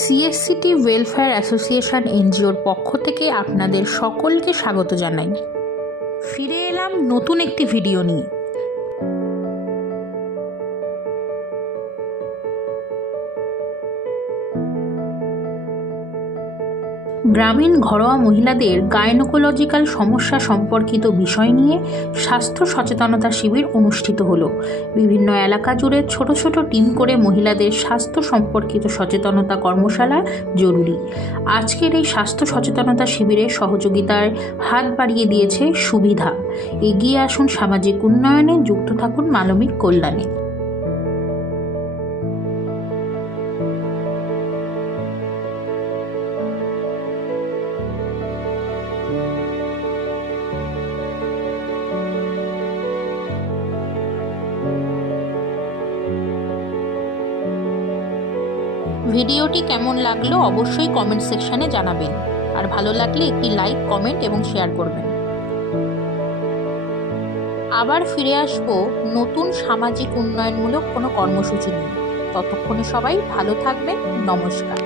সিএসসিটি welfare association এনজিওর পক্ষ থেকে আপনাদের সকলকে স্বাগত জানাই। ফিরে এলাম নতুন একটি ভিডিও নিয়ে। গ্রামীণ ঘরোয়া মহিলাদের গাইনোকোলজিক্যাল সমস্যা সম্পর্কিত বিষয় নিয়ে স্বাস্থ্য সচেতনতা শিবির অনুষ্ঠিত হলো। বিভিন্ন এলাকা জুড়ে ছোট ছোট টিম করে মহিলাদের স্বাস্থ্য সম্পর্কিত সচেতনতা কর্মশালা জরুরি। আজকের এই স্বাস্থ্য সচেতনতা শিবিরের সহযোগিতার হাত বাড়িয়ে দিয়েছে সুবিধা। এগিয়ে আসুন সামাজিক উন্নয়নে, যুক্ত থাকুন মানবিক কল্যাণে। ভিডিওটি কেমন লাগলো অবশ্যই কমেন্ট সেকশনে জানাবেন, আর ভালো লাগলে একটি লাইক, কমেন্ট এবং শেয়ার করবেন। আবার ফিরে আসবো নতুন সামাজিক উন্নয়নমূলক কোনো কর্মসূচি নিয়ে। ততক্ষণে সবাই ভালো থাকবেন। নমস্কার।